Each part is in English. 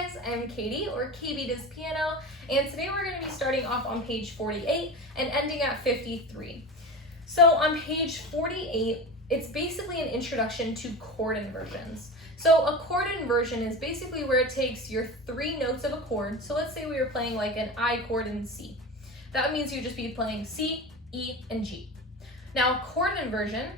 guys, I'm Katie, or KB Does Piano, and today we're going to be starting off on page 48 and ending at 53. So on page 48, it's basically an introduction to chord inversions. So a chord inversion is basically where it takes your three notes of a chord. So let's say we were playing like an I chord in C. That means you'd just be playing C, E, and G. Now a chord inversion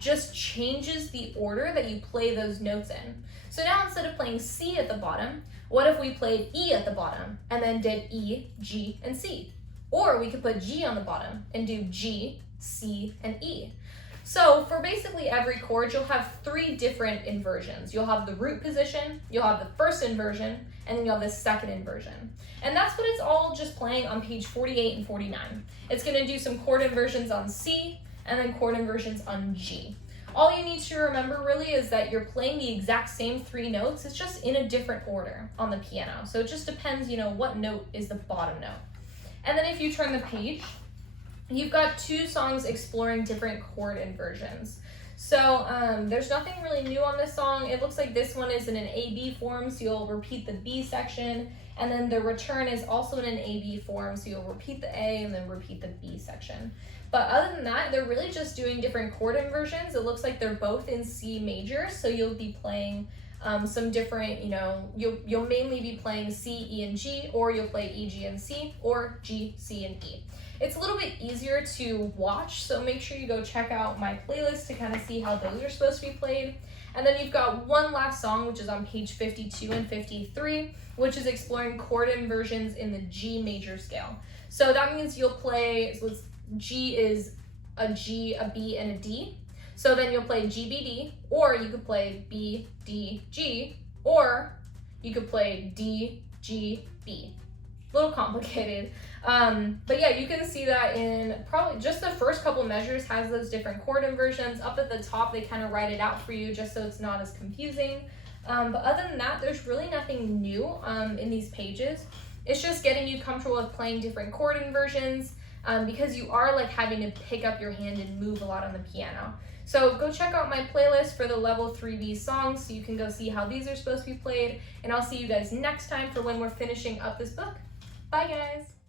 just changes the order that you play those notes in. So now instead of playing C at the bottom, what if we played E at the bottom and then did E, G, and C? Or we could put G on the bottom and do G, C, and E. So for basically every chord, you'll have three different inversions. You'll have the root position, you'll have the first inversion, and then you'll have the second inversion. And that's what it's all just playing on page 48 and 49. It's gonna do some chord inversions on C, and then chord inversions on G. All you need to remember really is that you're playing the exact same three notes, it's just in a different order on the piano. So it just depends, what note is the bottom note. And then if you turn the page, you've got two songs exploring different chord inversions. So there's nothing really new on this song. It looks like this one is in an A-B form, so you'll repeat the B section, and then the return is also in an A-B form, so you'll repeat the A and then repeat the B section. But other than that, they're really just doing different chord inversions. It looks like they're both in C major, so you'll be playing some different, you'll mainly be playing C, E, and G, or you'll play E, G, and C, or G, C, and E. It's a little bit easier to watch, so make sure you go check out my playlist to kind of see how those are supposed to be played. And then you've got one last song, which is on page 52 and 53, which is exploring chord inversions in the G major scale. So that means you'll play, G is a G, a B, and a D. So then you'll play G, B, D, or you could play B, D, G, or you could play D, G, B. A little complicated. But yeah, you can see that in probably just the first couple measures has those different chord inversions. Up at the top, they kind of write it out for you just so it's not as confusing. But other than that, there's really nothing new in these pages. It's just getting you comfortable with playing different chord inversions because you are like having to pick up your hand and move a lot on the piano. So go check out my playlist for the level 3B songs so you can go see how these are supposed to be played. And I'll see you guys next time for when we're finishing up this book. Bye guys!